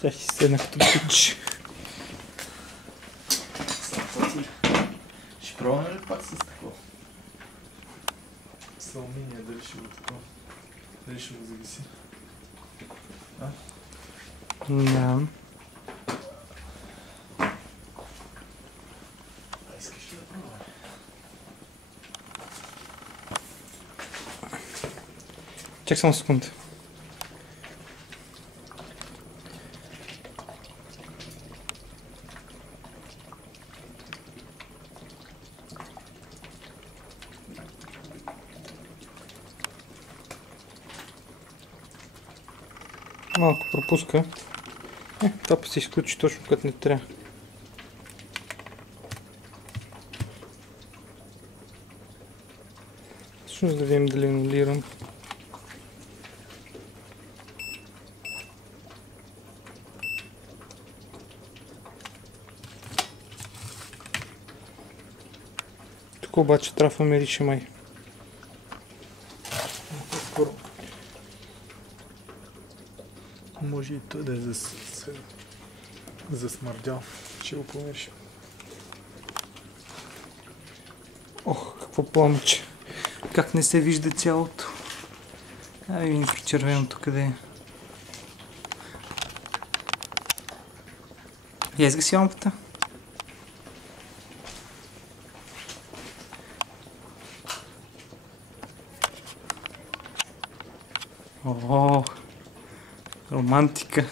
Тя си седна като пич. Ще пробваме ли пак с такова? С алуминия, дали ще го такова? Дали ще го зависи? Да. Искаш ли да пробваме? Чак само секунда. Малко пропуска. Това се изключи точно като не трябва. Точно за да видим дали анулирам. Тук обаче трафа мирише май. Може и той да е засмърдял. Ще го помириш. Ох, какво пламъче. Как не се вижда цялото. Ай, видим при червеното къде е. Я изгаси лампата. О, романтика.